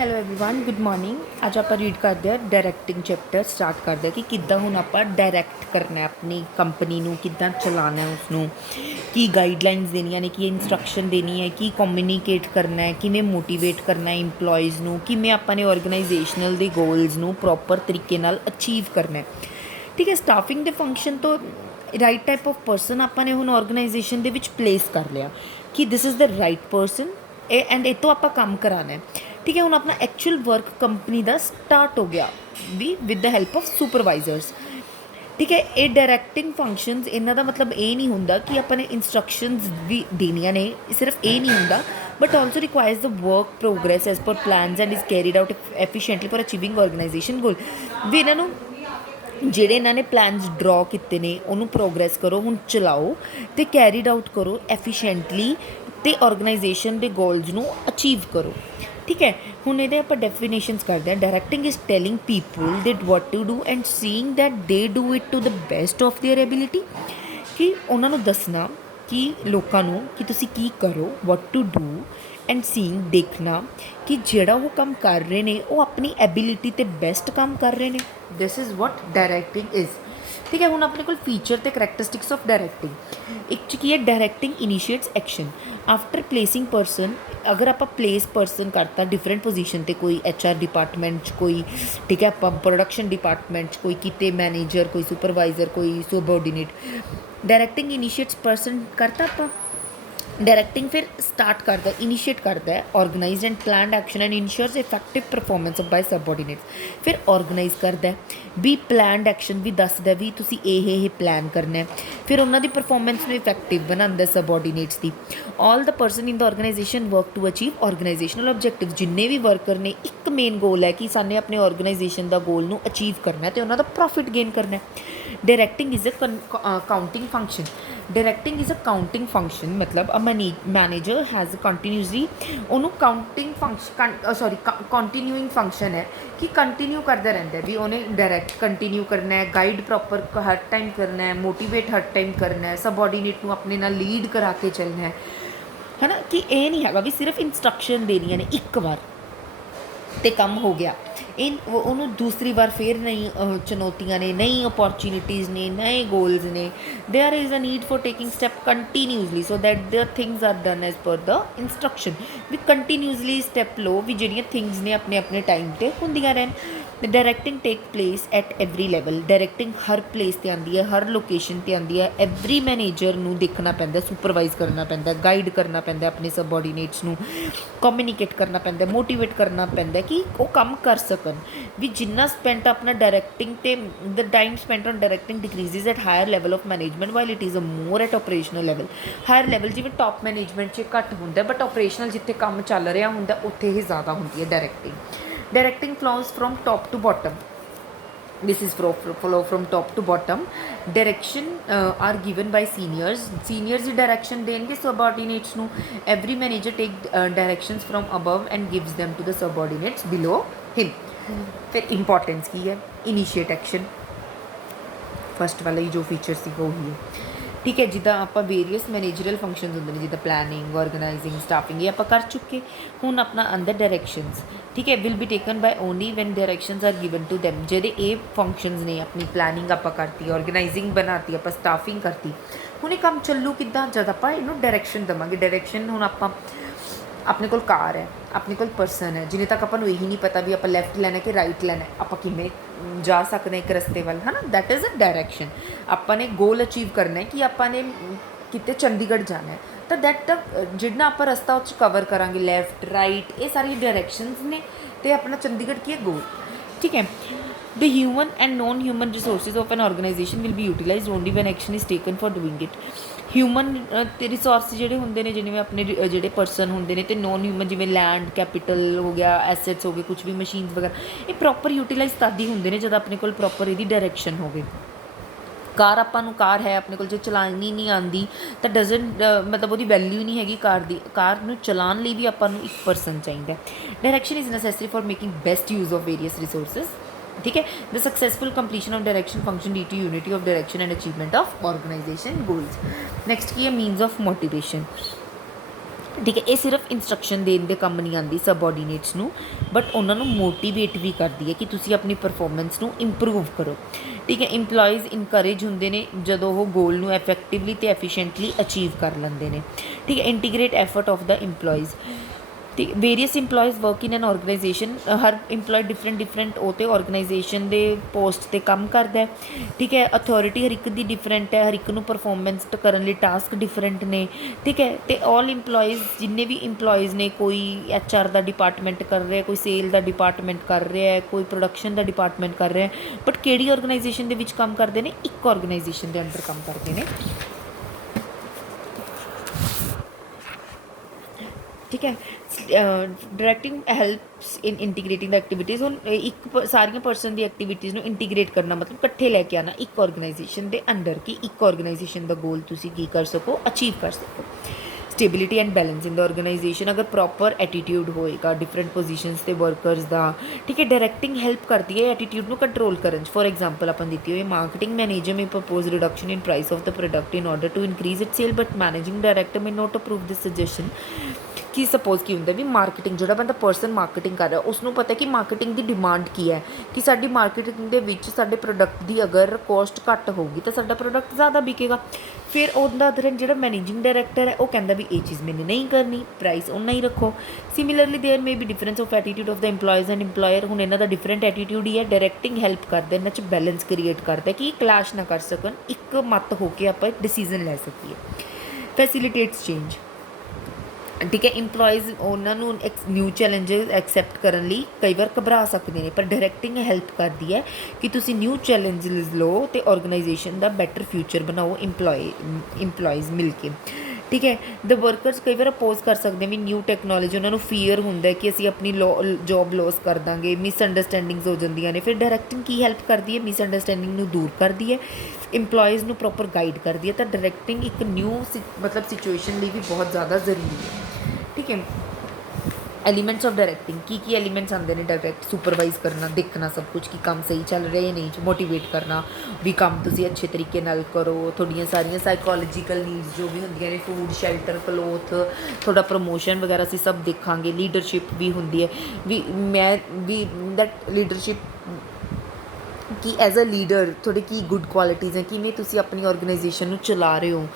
Hello everyone good morning. ਅੱਜ ਆਪਾਂ read ਕਰਦੇ ਹਾਂ ਡਾਇਰੈਕਟਿੰਗ ਚੈਪਟਰ ਸਟਾਰਟ ਕਰਦੇ ਹਾਂ ਕਿ ਕਿੱਦਾਂ ਹੁਣ ਆਪਾਂ ਡਾਇਰੈਕਟ ਕਰਨਾ ਆਪਣੀ ਕੰਪਨੀ ਨੂੰ, ਕਿੱਦਾਂ ਚਲਾਉਣਾ ਉਸ ਨੂੰ, ਕੀ ਗਾਈਡਲਾਈਨਸ ਦੇਣੀਆਂ ਨੇ, ਕੀ ਇਨਸਟਰਕਸ਼ਨ ਦੇਣੀ ਹੈ, ਕੀ ਕਮਿਊਨੀਕੇਟ ਕਰਨਾ ਹੈ, ਕਿਵੇਂ ਮੋਟੀਵੇਟ ਕਰਨਾ ਹੈ ਇੰਪਲੋਈਜ਼ ਨੂੰ, ਕਿਵੇਂ ਆਪਾਂ ਨੇ ਆਰਗੇਨਾਈਜੇਸ਼ਨਲ ਦੇ ਗੋਲਸ ਨੂੰ ਪ੍ਰੋਪਰ ਤਰੀਕੇ ਨਾਲ ਅਚੀਵ ਕਰਨਾ ਹੈ। ਠੀਕ ਹੈ, ਸਟਾਫਿੰਗ ਦੇ ਫੰਕਸ਼ਨ ਤੋਂ ਰਾਈਟ ਟਾਈਪ ਆਫ ਪਰਸਨ ਆਪਾਂ ਨੇ ਹੁਣ ਆਰਗੇਨਾਈਜੇਸ਼ਨ ਦੇ ਵਿੱਚ ਪਲੇਸ ਕਰ ਲਿਆ ਕਿ this is the right person and ਇਹ ਤੋਂ ਆਪਾਂ ਕੰਮ ਕਰਾਉਣਾ ਹੈ। ठीक है, हूँ अपना एक्चुअल वर्क कंपनी का स्टार्ट हो गया भी with the help of supervisors. ठीक है, ये डायरैक्टिंग फंक्शनस इन्हों का मतलब ये नहीं होंगे कि अपने इंस्ट्रक्शनस भी देनिया ने, सिर्फ ये नहीं होंगे but also requires the work progress as per plans and is carried out efficiently for achieving organisation goal. भी इन्हों ਜਿਹੜੇ ਇਹਨਾਂ ਨੇ ਪਲਾਨਸ ਡਰਾ ਕੀਤੇ ਨੇ ਉਹਨੂੰ ਪ੍ਰੋਗਰੈਸ ਕਰੋ, ਹੁਣ ਚਲਾਓ ਅਤੇ ਕੈਰੀਡ ਆਊਟ ਕਰੋ ਐਫੀਸ਼ੀਐਂਟਲੀ ਅਤੇ ਆਰਗੇਨਾਈਜੇਸ਼ਨ ਦੇ ਗੋਲਸ ਨੂੰ ਅਚੀਵ ਕਰੋ। ठीक है, ਹੁਣ ਇਹਦੇ ਆਪਾਂ ਡੈਫੀਨੇਸ਼ਨਸ ਕਰਦੇ ਹਾਂ। Directing is telling people that what to do and seeing that they do it to the best of their ability. ਕਿ ਉਹਨਾਂ ਨੂੰ ਦੱਸਣਾ ਕਿ ਲੋਕਾਂ ਨੂੰ ਕਿ ਤੁਸੀਂ ਕੀ ਕਰੋ, what to do and seeing ਦੇਖਣਾ ਕਿ ਜਿਹੜਾ ਉਹ ਕੰਮ ਕਰ ਰਹੇ ਨੇ ਉਹ ਆਪਣੀ ਐਬਿਲਿਟੀ 'ਤੇ ਬੈਸਟ ਕੰਮ ਕਰ ਰਹੇ ਨੇ। This is what directing is. ठीक है, ਹੁਣ ਆਪਣੇ ਕੋਲ ਫੀਚਰ ਤੇ ਕਰੈਕਟਰਿਸਟਿਕਸ ਆਫ ਡਾਇਰੈਕਟਿੰਗ। ਇੱਕ 'ਚ ਕੀ ਹੈ, directing ਇਨੀਸ਼ੀਏਟਸ action after placing person. अगर आप प्लेस पर्सन करता डिफरेंट पोजीशन ते, कोई HR डिपार्टमेंट कोई, ठीक है, आप प्रोडक्शन डिपार्टमेंट कोई किते मैनेजर, कोई सुपरवाइजर, कोई सबऑर्डिनेट, डायरैक्टिंग इनीशिएट्स पर्सन करता आप डायरैक्टिंग फिर स्टार्ट करता इनीशिएट करता है organise and planned action and ensures effective performance by subordinates. फिर ऑर्गेनाइज करता है भी प्लानड एक्शन भी दसदा भी तुसी ये प्लान करना है। फिर उन्होंने परफॉर्मेंस में इफेक्टिव बनाता सबऑर्डिनेट्स की। All the person in the organisation work to achieve organisational objective. जिन्ने भी वर्कर ने एक मेन गोल है कि साने अपने ऑर्गेनाइजेशन का गोल नू अचीव करना है तो उन्होंने प्रॉफिट गेन करना है। Directing is a counting function. Directing is a counting function मतलब अ मैनेजर हैज़ कंटिन्यूसली उन्होंने काउंटिंग फंक्शन कंटिन्यूइंग फंक्शन है कि कंटिन्यू करता रहता है भी उन्हें डायरैक्ट कंटिन्यू करना है, गाइड प्रॉपर हर टाइम करना है, मोटिवेट हर टाइम करना है, सबऑर्डिनेट को अपने नाल लीड करा के चलना है ना। कि ये नहीं है भी सिर्फ इंस्ट्रक्शन देनिया ने एक बार तो काम हो गया, इन उन्होंने दूसरी बार फिर नई चुनौतियां ने, नई अपॉर्चुनिटीज़ ने, नए गोल्स ने। There is a need for taking step continuously so that the things are done as per the instruction. भी कंटीन्यूसली स्टेप लो भी ਜਿਹੜੀਆਂ थिंग्स ने अपने अपने टाइम पर ਹੁੰਦੀਆਂ रहन। Directing take place at every level. Directing हर प्लेस पर आती है, हर लोकेशन पर आती है। एवरी मैनेजर नूं देखना पैंदा, सुपरवाइज करना पैंदा, गाइड करना पैंदा, अपने सबऑर्डिनेट्स नूं कम्यूनीकेट करना पैंदा, मोटिवेट करना पैंदा कि वो काम कर सकन। भी जिन्ना स्पेंट अपना डायरैक्टिंग ते the time spent on directing decreases at higher level of management while it is a more at operational level. Higher level जिवें टॉप मैनेजमेंट 'च घट होंदा बट ऑपरेशनल जिथे काम चल रहा होंदा उत्थे ही ज़्यादा होंदी है directing. Directing flows from top to bottom. This is flow from top to bottom. Direction are given by seniors. Seniors he direction देंगे subordinates ਨੂੰ। Every manager take directions from above and gives them to the subordinates below him. फिर importance की है, initiate action। First वाला ही जो feature सी वो ही है। ठीक है, जिदा आप वेरीअस मैनेजरल फंक्शनस होंगे जिदा प्लानिंग, ऑर्गेनाइजिंग, स्टाफिंग, ये आप कर चुके। हूँ अपना अंदर डायरैक्शनस, ठीक है, will be taken by only when directions are given to them. जेदे ये फंक्शनस ने अपनी प्लानिंग आप करती, ऑर्गेनाइजिंग बनाती, आप स्टाफिंग करती। हूँ ये काम चलू किदा जब आप इनू डायरैक्शन देवांगे। डायरैक्शन हूँ आप अपने कोल कार है, अपने कोल पर्सन है, जिन्हें तक अपन यही नहीं पता भी आप लैफ्ट लैना कि राइट लैना, आप किमें जा सकते हैं एक रस्ते वाल, है ना। That is a direction. आपने गोल अचीव करना है कि आपने कितने चंडीगढ़ जाना है तो दैट जितना आप रस्ता उस कवर करांगे लैफ्ट राइट, ये सारी डायरैक्शनस ने तो अपना चंडीगढ़ की है गोल। ठीक है, the human and non human resources of an organisation will be utilise only when action is taken for doing it. Human ते रिसोर्स ਜਿਹੜੇ ਹੁੰਦੇ ਨੇ ਜਿਵੇਂ ਆਪਣੇ ਜਿਹੜੇ ਪਰਸਨ ਹੁੰਦੇ ਨੇ ਤੇ ਨੋਨ ਹਿਊਮਨ ਜਿਵੇਂ ਲੈਂਡ ਕੈਪੀਟਲ ਹੋ ਗਿਆ, ਐਸੈਟਸ ਹੋ ਗਏ, ਕੁਝ ਵੀ ਮਸ਼ੀਨਸ ਵਗੈਰਾ, ਇਹ ਪ੍ਰੋਪਰ ਯੂਟੀਲਾਈਜ਼ ਤਦ ਹੀ ਹੁੰਦੇ ਨੇ ਜਦ ਆਪਣੇ ਕੋਲ ਪ੍ਰੋਪਰ ਇਹਦੀ ਡਾਇਰੈਕਸ਼ਨ ਹੋਵੇ। ਕਾਰ ਆਪਾਂ ਨੂੰ ਕਾਰ ਹੈ ਆਪਣੇ ਕੋਲ ਜੇ ਚਲਾਉਣੀ ਨਹੀਂ ਆਉਂਦੀ ਤਾਂ ਡਜ਼ਨਟ ਮਤਲਬ ਉਹਦੀ ਵੈਲਿਊ ਨਹੀਂ ਹੈਗੀ ਕਾਰ ਦੀ। ਕਾਰ ਨੂੰ ਚਲਾਉਣ ਲਈ ਵੀ ਆਪਾਂ ਨੂੰ ਇੱਕ ਪਰਸਨ ਚਾਹੀਦਾ। Direction is necessary for making best use of various resources. ठीक है, the successful completion of direction function due to unity of direction and achievement of organisation goals. Next की है मीन्स ऑफ मोटिवेशन। ਠੀਕ ਹੈ। ਇਹ ਸਿਰਫ instruction ਦੇਣ ਦੇ ਕੰਮ ਨਹੀਂ ਆਉਂਦੀ ਸਬਆਰਡੀਨੇਟਸ ਨੂੰ, ਬਟ ਉਹਨਾਂ ਨੂੰ ਮੋਟੀਵੇਟ ਵੀ ਕਰਦੀ ਹੈ ਕਿ ਤੁਸੀਂ ਆਪਣੀ ਪਰਫੋਰਮੈਂਸ ਨੂੰ ਇੰਪਰੂਵ ਕਰੋ। ਠੀਕ ਹੈ। ਇੰਪਲੋਇਜ਼ ਇਨਕਰੇਜ ਹੁੰਦੇ ਨੇ ਜਦੋਂ ਉਹ ਗੋਲ ਨੂੰ ਇਫੈਕਟਿਵਲੀ ਅਤੇ ਐਫੀਸ਼ੀਐਂਟਲੀ ਅਚੀਵ ਕਰ ਲੈਂਦੇ ਨੇ। ਠੀਕ ਹੈ। Integrate effort of the employees, ਠੀਕ, various employees work in an organization, ਹਰ ਇੰਪਲੋਏ ਡਿਫਰੈਂਟ ਉਹ ਤੇ ਆਰਗੇਨਾਈਜੇਸ਼ਨ ਦੇ ਪੋਸਟ 'ਤੇ ਕੰਮ ਕਰਦਾ ਹੈ। ਠੀਕ ਹੈ। ਅਥੋਰਿਟੀ ਹਰ ਇੱਕ ਦੀ ਡਿਫਰੈਂਟ ਹੈ, ਹਰ ਇੱਕ ਨੂੰ ਪਰਫੋਰਮੈਂਸ ਕਰਨ ਲਈ ਟਾਸਕ ਡਿਫਰੈਂਟ ਨੇ। ਠੀਕ ਹੈ। ਅਤੇ ਆਲ ਇੰਪਲੋਇਜ਼ ਜਿੰਨੇ ਵੀ ਇੰਪਲੋਇਜ਼ ਨੇ, ਕੋਈ HR ਦਾ ਡਿਪਾਰਟਮੈਂਟ ਕਰ ਰਿਹਾ, ਕੋਈ ਸੇਲ ਦਾ ਡਿਪਾਰਟਮੈਂਟ ਕਰ ਰਿਹਾ, ਕੋਈ ਪ੍ਰੋਡਕਸ਼ਨ ਦਾ ਡਿਪਾਰਟਮੈਂਟ ਕਰ ਰਿਹਾ, ਬਟ ਕਿਹੜੀ ਆਰਗੇਨਾਈਜੇਸ਼ਨ ਦੇ ਵਿੱਚ ਕੰਮ ਕਰਦੇ ਨੇ? ਇੱਕ ਆਰਗੇਨਾਈਜੇਸ਼ਨ ਦੇ ਅੰਡਰ ਕੰਮ ਕਰਦੇ ਨੇ। ਠੀਕ ਹੈ। ਡਾਇਰੈਕਟਿੰਗ ਹੈਲਪਸ ਇਨ ਇੰਟੀਗ੍ਰੇਟਿੰਗ ਦ ਐਕਟੀਵਿਟੀਜ਼। ਹੁਣ ਸਾਰੀਆਂ ਪਰਸਨ ਦੀ ਐਕਟੀਵਿਟੀਜ਼ ਨੂੰ ਇੰਟੀਗ੍ਰੇਟ ਕਰਨਾ ਮਤਲਬ ਇਕੱਠੇ ਲੈ ਕੇ ਆਉਣਾ ਇੱਕ ਆਰਗੇਨਾਈਜੇਸ਼ਨ ਦੇ ਅੰਡਰ, ਕਿ ਇੱਕ ਆਰਗੇਨਾਈਜੇਸ਼ਨ ਦਾ ਗੋਲ ਤੁਸੀਂ ਕੀ ਕਰ ਸਕੋ, ਅਚੀਵ ਕਰ ਸਕੋ। Stability and balance in the organisation, ਅਗਰ ਪ੍ਰੋਪਰ ਐਟੀਟਿਊਡ ਹੋਏਗਾ ਡਿਫਰੈਂਟ ਪੋਜੀਸ਼ਨਸ 'ਤੇ ਵਰਕਰਸ ਦਾ। ਠੀਕ ਹੈ। ਡਾਇਰੈਕਟਿੰਗ ਹੈਲਪ ਕਰਦੀ ਹੈ ਐਟੀਟਿਊਡ ਨੂੰ ਕੰਟਰੋਲ ਕਰਨ 'ਚ। ਫੋਰ ਐਗਜ਼ਾਮਪਲ ਆਪਾਂ ਦਿੱਤੀ ਹੋਈ marketing manager may propose reduction in price of the product in order to increase it sale, but managing director may not approve this suggestion. ਕਿ ਸਪੋਜ਼ ਕੀ ਹੁੰਦਾ ਵੀ ਮਾਰਕੀਟਿੰਗ, ਜਿਹੜਾ ਬੰਦਾ ਪਰਸਨ ਮਾਰਕੀਟਿੰਗ ਕਰ ਰਿਹਾ ਉਸਨੂੰ ਪਤਾ ਕਿ ਮਾਰਕੀਟਿੰਗ ਦੀ ਡਿਮਾਂਡ ਕੀ ਹੈ, ਕਿ ਸਾਡੀ ਮਾਰਕੀਟਿੰਗ ਦੇ ਵਿੱਚ ਸਾਡੇ ਪ੍ਰੋਡਕਟ ਦੀ ਅਗਰ ਕੋਸਟ ਘੱਟ ਹੋਊਗੀ ਤਾਂ ਸਾਡਾ ਪ੍ਰੋਡਕਟ ਜ਼ਿਆਦਾ ਵਿਕੇਗਾ। ਫਿਰ ਉਹਦਾ ਅਧਰਨ ਜਿਹੜਾ ਮੈਨੇਜਿੰਗ ਡਾਇਰੈਕਟਰ ਹੈ ਉਹ ਕਹਿੰਦਾ ਵੀ ਇਹ ਚੀਜ਼ ਮੈਨੇ ਨਹੀਂ ਕਰਨੀ, ਪ੍ਰਾਈਸ ਉਨਾ ਹੀ ਰੱਖੋ। Similarly there may be difference of attitude of the employees and employer. ਹੁਣ ਇਹਨਾਂ ਦਾ ਡਿਫਰੈਂਟ ਐਟੀਟਿਊਡ ਹੀ ਹੈ। ਡਾਇਰੈਕਟਿੰਗ ਹੈਲਪ ਕਰਦਾ ਇਹਨਾਂ 'ਚ ਬੈਲੈਂਸ ਕ੍ਰੀਏਟ ਕਰਦਾ ਕਿ ਕਲੈਸ਼ ਨਾ ਕਰ ਸਕਣ, ਇੱਕ ਮੱਤ ਹੋ ਕੇ ਆਪਾਂ ਡਿਸੀਜ਼ਨ ਲੈ ਸਕੀਏ। ਫੈਸਿਲੀਟੇਟਸ ਚੇਂਜ। ਠੀਕ ਹੈ। ਇੰਪਲੋਇਜ਼ ਉਹਨਾਂ ਨੂੰ ਨਿਊ ਚੈਲੰਜਸ ਐਕਸੈਪਟ ਕਰਨ ਲਈ ਕਈ ਵਾਰ ਘਬਰਾ ਸਕਦੇ ਨੇ, ਪਰ ਡਾਇਰੈਕਟਿੰਗ ਹੈਲਪ ਕਰਦੀ ਹੈ ਕਿ ਤੁਸੀਂ ਨਿਊ ਚੈਲੰਜਸ ਲਓ ਅਤੇ ਆਰਗੇਨਾਈਜੇਸ਼ਨ ਦਾ ਬੈਟਰ ਫਿਊਚਰ ਬਣਾਓ ਇੰਪਲੋਇਜ਼ ਮਿਲ ਕੇ। ਠੀਕ ਹੈ। ਦ ਵਰਕਰਸ ਕਈ ਵਾਰ ਅਪੋਜ਼ ਕਰ ਸਕਦੇ ਵੀ ਨਿਊ ਟੈਕਨੋਲੋਜੀ, ਉਹਨਾਂ ਨੂੰ ਫੀਅਰ ਹੁੰਦਾ ਕਿ ਅਸੀਂ ਆਪਣੀ ਜੋਬ ਲੋਸ ਕਰ ਦਾਂਗੇ, ਮਿਸਅੰਡਰਸਟੈਂਡਿੰਗਸ ਹੋ ਜਾਂਦੀਆਂ ਨੇ। ਫਿਰ ਡਾਇਰੈਕਟਿੰਗ ਕੀ ਹੈਲਪ ਕਰਦੀ ਹੈ? ਮਿਸਅੰਡਰਸਟੈਂਡਿੰਗ ਨੂੰ ਦੂਰ ਕਰਦੀ ਹੈ, ਇੰਪਲੋਇਜ਼ ਨੂੰ ਪ੍ਰੋਪਰ ਗਾਈਡ ਕਰਦੀ ਹੈ। ਤਾਂ ਡਾਇਰੈਕਟਿੰਗ ਇੱਕ ਨਿਊ ਮਤਲਬ ਸਿਚੁਏਸ਼ਨ ਲਈ ਵੀ ਬਹੁਤ ਜ਼ਿਆਦਾ ਜ਼ਰੂਰੀ ਹੈ। ਠੀਕ ਹੈ। Elements of directing, Ki elements ਆਉਂਦੇ ਨੇ? ਡਾਇਰੈਕਟ ਸੁਪਰਵਾਈਜ਼ ਕਰਨਾ, ਦੇਖਣਾ ਸਭ ਕੁਝ ਕਿ ਕੰਮ ਸਹੀ ਚੱਲ ਰਿਹਾ ਜਾਂ ਨਹੀਂ, ਮੋਟੀਵੇਟ ਕਰਨਾ ਵੀ ਕੰਮ ਤੁਸੀਂ ਅੱਛੇ ਤਰੀਕੇ ਨਾਲ ਕਰੋ। ਤੁਹਾਡੀਆਂ ਸਾਰੀਆਂ ਸਾਈਕੋਲੋਜੀਕਲ ਨੀਡਸ ਜੋ ਵੀ ਹੁੰਦੀਆਂ ਨੇ, ਫੂਡ, ਸ਼ੈਲਟਰ, ਕਲੋਥ, ਤੁਹਾਡਾ ਪ੍ਰਮੋਸ਼ਨ ਵਗੈਰਾ ਅਸੀਂ ਸਭ ਦੇਖਾਂਗੇ। ਲੀਡਰਸ਼ਿਪ ਵੀ ਹੁੰਦੀ ਹੈ ਵੀ ਦੈਟ ਲੀਡਰਸ਼ਿਪ ਕਿ ਐਜ਼ ਅ ਲੀਡਰ ਤੁਹਾਡੇ ਕੀ ਗੁੱਡ ਕੁਆਲਿਟੀਜ਼ ਹੈ, ਕਿਵੇਂ ਤੁਸੀਂ ਆਪਣੀ ਆਰਗੇਨਾਈਜੇਸ਼ਨ ਨੂੰ ਚਲਾ ਰਹੇ ਹੋ,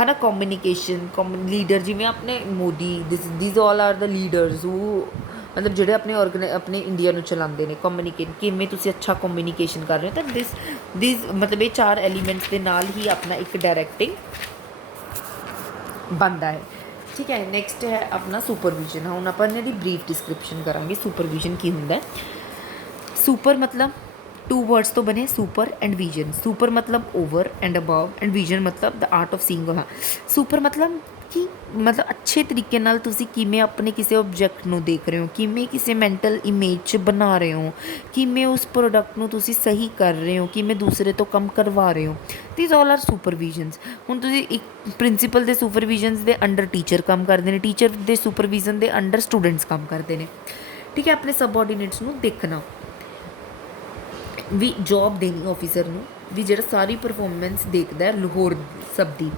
ਹੈ ਨਾ। ਕਮਿਊਨੀਕੇਸ਼ਨ, ਲੀਡਰ ਜਿਵੇਂ ਆਪਣੇ ਮੋਦੀ, ਦਿਸ ਆਲ ਆਰ ਦ ਲੀਡਰਸ ਹੂ ਮਤਲਬ ਜਿਹੜੇ ਆਪਣੇ ਇੰਡੀਆ ਨੂੰ ਚਲਾਉਂਦੇ ਨੇ। ਕਮਿਊਨੀਕੇਟ, ਕਿਵੇਂ ਤੁਸੀਂ ਅੱਛਾ ਕਮਿਊਨੀਕੇਸ਼ਨ ਕਰ ਰਹੇ ਹੋ। ਤਾਂ ਦਿਸ ਮਤਲਬ ਇਹ 4 ਐਲੀਮੈਂਟਸ ਦੇ ਨਾਲ ਹੀ ਆਪਣਾ ਇੱਕ ਡਾਇਰੈਕਟਿੰਗ ਬਣਦਾ ਹੈ। ਠੀਕ ਹੈ। ਨੈਕਸਟ ਹੈ ਆਪਣਾ ਸੁਪਰਵਿਜ਼ਨ। ਹੁਣ ਆਪਾਂ ਇਹਨਾਂ ਦੀ ਬਰੀਫ ਡਿਸਕ੍ਰਿਪਸ਼ਨ ਕਰਾਂਗੇ ਸੁਪਰਵਿਜ਼ਨ ਕੀ ਹੁੰਦਾ ਹੈ। ਸੁਪਰ ਮਤਲਬ 2 ਵਰਡਸ ਤੋਂ ਬਣੇ, ਸੁਪਰ ਐਂਡ ਵਿਜ਼ਨ। ਸੁਪਰ ਮਤਲਬ over and above, and vision ਮਤਲਬ ਦ ਆਰਟ ਆਫ ਸੀਇੰਗ। ਸੁਪਰ ਮਤਲਬ ਕਿ ਮਤਲਬ ਅੱਛੇ ਤਰੀਕੇ ਨਾਲ ਤੁਸੀਂ ਕਿਵੇਂ ਆਪਣੇ ਕਿਸੇ ਓਬਜੈਕਟ ਨੂੰ ਦੇਖ ਰਹੇ ਹੋ, ਕਿਵੇਂ ਕਿਸੇ ਮੈਂਟਲ ਇਮੇਜ 'ਚ ਬਣਾ ਰਹੇ ਹੋ, ਕਿਵੇਂ ਉਸ ਪ੍ਰੋਡਕਟ ਨੂੰ ਤੁਸੀਂ ਸਹੀ ਕਰ ਰਹੇ ਹੋ, ਕਿਵੇਂ ਦੂਸਰੇ ਤੋਂ ਕੰਮ ਕਰਵਾ ਰਹੇ ਹੋ। These all are supervisions. ਹੁਣ ਤੁਸੀਂ ਇੱਕ ਪ੍ਰਿੰਸੀਪਲ ਦੇ ਸੁਪਰਵਿਜ਼ਨਸ ਦੇ ਅੰਡਰ ਟੀਚਰ ਕੰਮ ਕਰਦੇ ਨੇ, ਟੀਚਰ ਦੇ ਸੁਪਰਵਿਜ਼ਨ ਦੇ ਅੰਡਰ ਸਟੂਡੈਂਟਸ ਕੰਮ ਕਰਦੇ ਨੇ। ਠੀਕ ਹੈ। ਆਪਣੇ ਸਬਆਰਡੀਨੇਟਸ ਨੂੰ ਦੇਖਣਾ ਵੀ ਜੋਬ ਦੇਣੀ ਆਫਿਸਰ ਨੂੰ ਵੀ ਜਿਹੜਾ ਸਾਰੀ ਪਰਫੋਰਮੈਂਸ ਦੇਖਦਾ ਹੈ ਲਾਹੌਰ ਸਭ ਦੀ।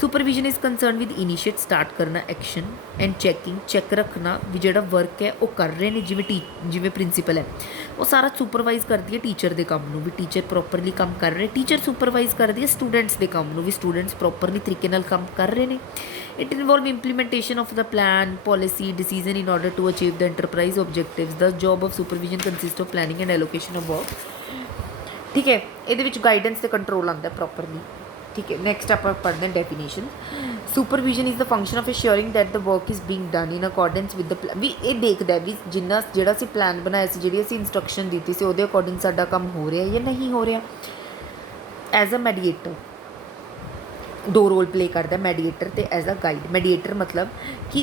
Supervision is concern with initiate, start ਕਰਨਾ ਐਕਸ਼ਨ, ਐਂਡ ਚੈਕਿੰਗ, ਚੈੱਕ ਰੱਖਣਾ ਵੀ ਜਿਹੜਾ ਵਰਕ ਹੈ ਉਹ ਕਰ ਰਹੇ ਨੇ। ਜਿਵੇਂ ਪ੍ਰਿੰਸੀਪਲ ਹੈ ਉਹ ਸਾਰਾ ਸੁਪਰਵਾਈਜ਼ ਕਰਦੀ ਹੈ ਟੀਚਰ ਦੇ ਕੰਮ ਨੂੰ ਵੀ ਟੀਚਰ ਪ੍ਰੋਪਰਲੀ ਕੰਮ ਕਰ ਰਹੇ। ਟੀਚਰ ਸੁਪਰਵਾਈਜ਼ ਕਰਦੀ ਹੈ ਸਟੂਡੈਂਟਸ ਦੇ ਕੰਮ ਨੂੰ ਵੀ ਸਟੂਡੈਂਟਸ ਪ੍ਰੋਪਰਲੀ ਤਰੀਕੇ ਨਾਲ ਕੰਮ ਕਰ ਰਹੇ ਨੇ। It involve implementation of the plan, policy, decision in order to achieve the enterprise objectives. The job of supervision consist of planning and allocation of work. ਠੀਕ ਹੈ। ਇਹਦੇ ਵਿੱਚ ਗਾਈਡੈਂਸ ਤੇ ਕੰਟਰੋਲ ਆਉਂਦਾ ਪ੍ਰੋਪਰਲੀ। ਠੀਕ ਹੈ। ਨੈਕਸਟ ਆਪਾਂ ਪੜ੍ਹਦੇ ਹਾਂ definition. Supervision is the function of assuring that the work is being done in accordance with the plan. ਵੀ ਇਹ ਦੇਖਦਾ ਵੀ ਜਿਹੜਾ ਅਸੀਂ ਪਲਾਨ ਬਣਾਇਆ ਸੀ, ਜਿਹੜੀ ਅਸੀਂ ਇੰਸਟਰਕਸ਼ਨ ਦਿੱਤੀ ਸੀ, ਉਹਦੇ ਅਕੋਰਡਿੰਗ ਸਾਡਾ ਕੰਮ ਹੋ ਰਿਹਾ ਜਾਂ ਨਹੀਂ ਹੋ ਰਿਹਾ। ਐਜ਼ ਅ ਮੈਡੀਏਟਰ 2 ਰੋਲ ਪਲੇ ਕਰਦਾ, ਮੈਡੀਏਟਰ ਅਤੇ ਐਜ਼ ਅ ਗਾਈਡ। ਮੈਡੀਏਟਰ ਮਤਲਬ ਕਿ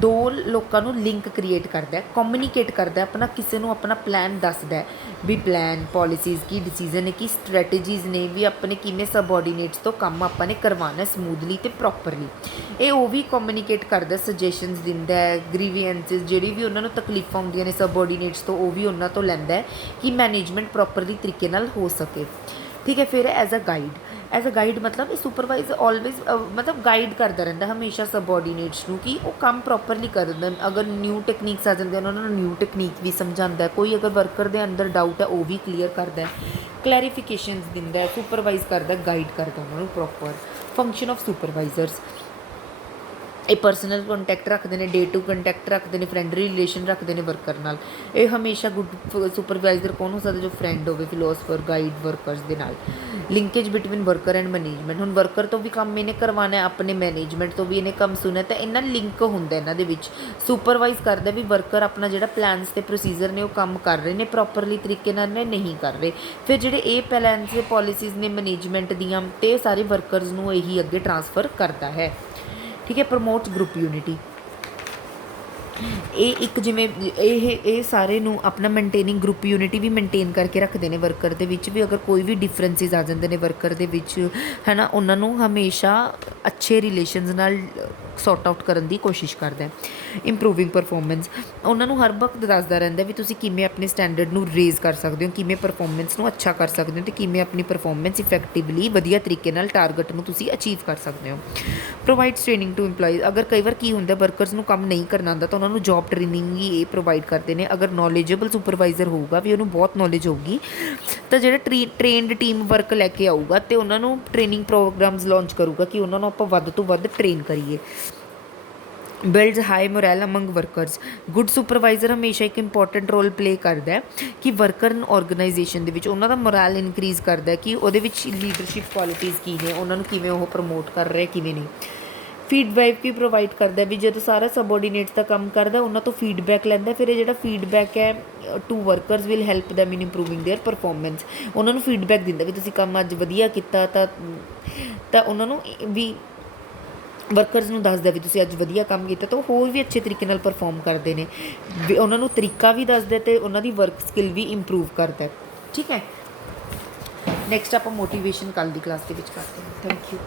ਦੋ ਲੋਕਾਂ ਨੂੰ ਲਿੰਕ ਕ੍ਰੀਏਟ ਕਰਦਾ, ਕਮਿਊਨੀਕੇਟ ਕਰਦਾ, ਆਪਣਾ ਕਿਸੇ ਨੂੰ ਆਪਣਾ ਪਲਾਨ ਦੱਸਦਾ ਵੀ ਪਲਾਨ, ਪੋਲਿਸੀਜ਼ ਕੀ, ਡਿਸੀਜ਼ਨ ਨੇ ਕੀ, ਸਟ੍ਰੈਟੇਜੀਜ਼ ਨੇ ਵੀ ਆਪਣੇ ਕਿਵੇਂ ਸਬਆਰਡੀਨੇਟਸ ਤੋਂ ਕੰਮ ਆਪਾਂ ਨੇ ਕਰਵਾਉਣਾ ਸਮੂਥਲੀ ਅਤੇ ਪ੍ਰੋਪਰਲੀ। ਇਹ ਉਹ ਵੀ ਕਮਿਊਨੀਕੇਟ ਕਰਦਾ, ਸੁਜੈਸ਼ਨਸ ਦਿੰਦਾ ਹੈ, ਗ੍ਰੀਵੈਂਸਿਸ ਜਿਹੜੀ ਵੀ ਉਹਨਾਂ ਨੂੰ ਤਕਲੀਫਾਂ ਹੁੰਦੀਆਂ ਨੇ ਸਬਆਰਡੀਨੇਟਸ ਤੋਂ ਉਹ ਵੀ ਉਹਨਾਂ ਤੋਂ ਲੈਂਦਾ ਕਿ ਮੈਨੇਜਮੈਂਟ ਪ੍ਰੋਪਰਲੀ ਤਰੀਕੇ ਨਾਲ ਹੋ ਸਕੇ। ਠੀਕ ਹੈ। ਫਿਰ as a guide, as a guide ਮਤਲਬ ਇਹ ਸੁਪਰਵਾਈਜ਼ਰ ਆਲਵੇਜ਼ ਮਤਲਬ ਗਾਈਡ ਕਰਦਾ ਰਹਿੰਦਾ ਹਮੇਸ਼ਾ ਸਬੋਰਡੀਨੇਟਸ ਨੂੰ ਕਿ ਉਹ ਕੰਮ ਪ੍ਰੋਪਰਲੀ ਕਰਨ। ਅਗਰ ਨਿਊ ਟੈਕਨੀਕਸ ਆ ਜਾਂਦੇ ਉਹਨਾਂ ਨੂੰ ਨਿਊ ਟੈਕਨੀਕ ਵੀ ਸਮਝਾਉਂਦਾ, ਕੋਈ ਅਗਰ ਵਰਕਰ ਦੇ ਅੰਦਰ ਡਾਊਟ ਹੈ ਉਹ ਵੀ ਕਲੀਅਰ ਕਰਦਾ, ਕਲੈਰੀਫਿਕੇਸ਼ਨਸ ਦਿੰਦਾ, ਸੁਪਰਵਾਈਜ਼ ਕਰਦਾ, ਗਾਈਡ ਕਰਦਾ ਉਹਨਾਂ ਨੂੰ ਪ੍ਰੋਪਰ। ਫੰਕਸ਼ਨ ਆਫ ਸੁਪਰਵਾਈਜ਼ਰਸ, ਇਹ ਪਰਸਨਲ ਕੰਟੈਕਟ ਰੱਖਦੇ ਨੇ, ਡੇ ਟੂ ਕੰਟੈਕਟ ਰੱਖਦੇ ਨੇ, ਫਰੈਂਡਲੀ ਰਿਲੇਸ਼ਨ ਰੱਖਦੇ ਨੇ ਵਰਕਰ ਨਾਲ। ਇਹ ਹਮੇਸ਼ਾ ਗੁੱਡ ਸੁਪਰਵਾਈਜ਼ਰ ਕੌਣ ਹੋ ਸਕਦਾ? ਜੋ ਫਰੈਂਡ ਹੋਵੇ, ਫਿਲੋਸਫਰ, ਗਾਈਡ ਵਰਕਰਸ ਦੇ ਨਾਲ। Linkage between worker and management, ਹੁਣ ਵਰਕਰ ਤੋਂ ਵੀ ਕੰਮ ਇਹਨੇ ਕਰਵਾਉਣਾ, ਆਪਣੇ ਮੈਨੇਜਮੈਂਟ ਤੋਂ ਵੀ ਇਹਨੇ ਕੰਮ ਸੁਣਿਆ, ਤਾਂ ਇਹਨਾਂ ਲਿੰਕ ਹੁੰਦਾ ਇਹਨਾਂ ਦੇ ਵਿੱਚ। ਸੁਪਰਵਾਈਜ਼ ਕਰਦਾ ਵੀ ਵਰਕਰ ਆਪਣਾ ਜਿਹੜਾ ਪਲਾਨਸ ਅਤੇ ਪ੍ਰੋਸੀਜਰ ਨੇ ਉਹ ਕੰਮ ਕਰ ਰਹੇ ਨੇ ਪ੍ਰੋਪਰਲੀ ਤਰੀਕੇ ਨਾਲ ਨੇ ਨਹੀਂ ਕਰ ਰਹੇ। ਫਿਰ ਜਿਹੜੇ ਇਹ ਪਲਾਨਸ ਅਤੇ ਪੋਲਿਸੀਜ਼ ਨੇ ਮੈਨੇਜਮੈਂਟ ਦੀਆਂ, ਅਤੇ ਸਾਰੇ ਵਰਕਰਸ ਨੂੰ ਇਹੀ ਅੱਗੇ ਟਰਾਂਸਫਰ ਕਰਦਾ ਹੈ। ਠੀਕ ਹੈ। ਪ੍ਰਮੋਟਸ ਗਰੁੱਪ ਯੂਨਿਟੀ, ਇਹ ਇੱਕ ਜਿਵੇਂ ਇਹ ਸਾਰੇ ਨੂੰ ਆਪਣਾ ਮੇਨਟੇਨਿੰਗ ਗਰੁੱਪ ਯੂਨਿਟੀ ਵੀ ਮੇਨਟੇਨ ਕਰਕੇ ਰੱਖਦੇ ਨੇ ਵਰਕਰ ਦੇ ਵਿੱਚ ਵੀ। ਅਗਰ ਕੋਈ ਵੀ ਡਿਫਰੈਂਸਿਸ ਆ ਜਾਂਦੇ ਨੇ ਵਰਕਰ ਦੇ ਵਿੱਚ ਹੈ ਨਾ, ਉਹਨਾਂ ਨੂੰ ਹਮੇਸ਼ਾ ਅੱਛੇ ਰਿਲੇਸ਼ਨਸ ਨਾਲ ਸੌਟ ਆਊਟ ਕਰਨ ਦੀ ਕੋਸ਼ਿਸ਼ ਕਰਦਾ ਹੈ। ਇੰਪਰੂਵਿੰਗ ਪਰਫੋਰਮੈਂਸ, ਉਹਨਾਂ ਨੂੰ ਹਰ ਵਕਤ ਦੱਸਦਾ ਰਹਿੰਦਾ ਵੀ ਤੁਸੀਂ ਕਿਵੇਂ ਆਪਣੇ ਸਟੈਂਡਰਡ ਨੂੰ ਰੇਜ਼ ਕਰ ਸਕਦੇ ਹੋ, ਕਿਵੇਂ ਪਰਫੋਰਮੈਂਸ ਨੂੰ ਅੱਛਾ ਕਰ ਸਕਦੇ ਹੋ, ਅਤੇ ਕਿਵੇਂ ਆਪਣੀ ਪਰਫੋਰਮੈਂਸ ਇਫੈਕਟਿਵਲੀ ਵਧੀਆ ਤਰੀਕੇ ਨਾਲ ਟਾਰਗੇਟ ਨੂੰ ਤੁਸੀਂ ਅਚੀਵ ਕਰ ਸਕਦੇ ਹੋ। ਪ੍ਰੋਵਾਈਡਸ ਟ੍ਰੇਨਿੰਗ ਟੂ ਇੰਪਲਾਈਜ਼, ਅਗਰ ਕਈ ਵਾਰ ਕੀ ਹੁੰਦਾ ਵਰਕਰਸ ਨੂੰ ਕੰਮ ਨਹੀਂ ਕਰਨਾ ਆਉਂਦਾ ਤਾਂ ਉਹਨਾਂ ਨੂੰ ਜੋਬ ਟ੍ਰੇਨਿੰਗ ਹੀ ਇਹ ਪ੍ਰੋਵਾਈਡ ਕਰਦੇ ਨੇ। ਅਗਰ ਨੌਲੇਜੇਬਲ ਸੁਪਰਵਾਈਜ਼ਰ ਹੋਊਗਾ ਵੀ ਉਹਨੂੰ ਬਹੁਤ ਨੌਲੇਜ ਹੋਊਗੀ ਤਾਂ ਜਿਹੜਾ ਟ੍ਰੇਨਡ ਟੀਮ ਵਰਕ ਲੈ ਕੇ ਆਊਗਾ ਅਤੇ ਉਹਨਾਂ ਨੂੰ ਟ੍ਰੇਨਿੰਗ ਪ੍ਰੋਗਰਾਮਸ ਲਾਂਚ ਕਰੂਗਾ ਕਿ ਉਹਨਾਂ ਨੂੰ ਆਪਾਂ ਵੱਧ ਤੋਂ ਵੱਧ ਟ੍ਰੇਨ ਕਰੀਏ। Builds high morale among workers, good supervisor ਹਮੇਸ਼ਾ ਇੱਕ ਇੰਪੋਰਟੈਂਟ ਰੋਲ ਪਲੇ ਕਰਦਾ ਕਿ ਵਰਕਰ ਆਰਗੇਨਾਈਜੇਸ਼ਨ ਦੇ ਵਿੱਚ ਉਹਨਾਂ ਦਾ ਮੋਰਲ ਇਨਕਰੀਜ਼ ਕਰਦਾ ਕਿ ਉਹਦੇ ਵਿੱਚ ਲੀਡਰਸ਼ਿਪ ਕੁਆਲਿਟੀਜ਼ ਕੀ ਨੇ, ਉਹਨਾਂ ਨੂੰ ਕਿਵੇਂ ਉਹ ਪ੍ਰਮੋਟ ਕਰ ਰਿਹਾ ਕਿਵੇਂ ਨਹੀਂ। ਫੀਡਬੈਕ ਵੀ ਪ੍ਰੋਵਾਈਡ ਕਰਦਾ ਵੀ ਜਦੋਂ ਸਾਰਾ ਸਬੋਰਡੀਨੇਟਸ ਦਾ ਕੰਮ ਕਰਦਾ ਉਹਨਾਂ ਤੋਂ ਫੀਡਬੈਕ ਲੈਂਦਾ, ਫਿਰ ਇਹ ਜਿਹੜਾ ਫੀਡਬੈਕ ਹੈ to workers will help them in improving their performance. ਉਹਨਾਂ ਨੂੰ ਫੀਡਬੈਕ ਦਿੰਦਾ ਵੀ ਤੁਸੀਂ ਕੰਮ ਅੱਜ ਵਧੀਆ ਕੀਤਾ ਤਾਂ ਉਹਨਾਂ ਨੂੰ ਵੀ ਵਰਕਰਸ ਨੂੰ ਦੱਸਦਾ ਵੀ ਤੁਸੀਂ ਅੱਜ ਵਧੀਆ ਕੰਮ ਕੀਤਾ ਤਾਂ ਉਹ ਹੋਰ ਵੀ ਅੱਛੇ ਤਰੀਕੇ ਨਾਲ ਪਰਫੋਰਮ ਕਰਦੇ ਨੇ। ਵੀ ਉਹਨਾਂ ਨੂੰ ਤਰੀਕਾ ਵੀ ਦੱਸਦਾ ਅਤੇ ਉਹਨਾਂ ਦੀ ਵਰਕ ਸਕਿੱਲ ਵੀ ਇੰਪਰੂਵ ਕਰਦਾ। ਠੀਕ ਹੈ। ਨੈਕਸਟ ਆਪਾਂ ਮੋਟੀਵੇਸ਼ਨ ਕੱਲ੍ਹ ਦੀ ਕਲਾਸ ਦੇ ਵਿੱਚ ਕਰਦੇ ਹਾਂ। Thank you.